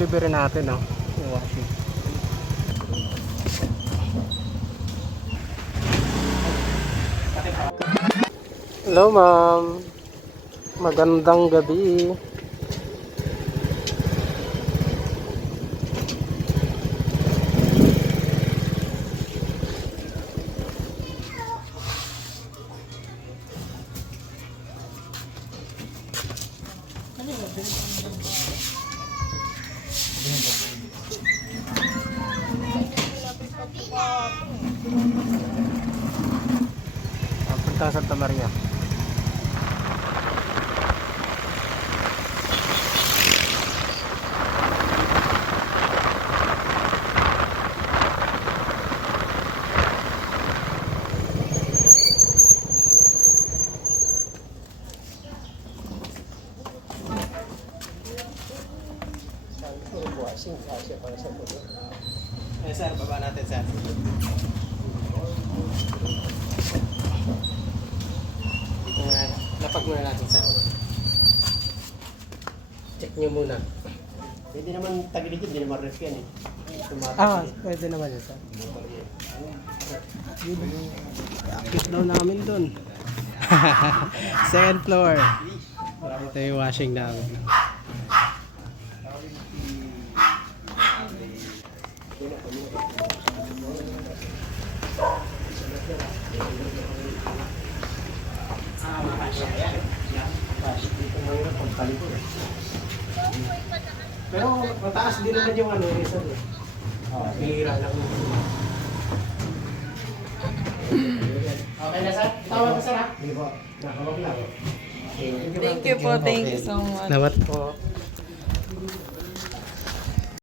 delivery natin, oh. Yung washing. Hello, ma'am. Magandang gabi. Punta sa Santa Maria. Eh sir, baba natin sir. Dito nga, lapag muna natin sa check nyo muna. Hindi naman tagilid yun, hindi naman ref yan eh. Pwede naman yun, sir. Akit daw namin dun. Second floor. Ito yung washing namin. Pero mataas din naman yung ano, reason eh. Pihira lang. Okay na sir? Tawag ko sir ha? Hindi po. Nakawag lang. Thank you po. Thank you so much. Nawat po.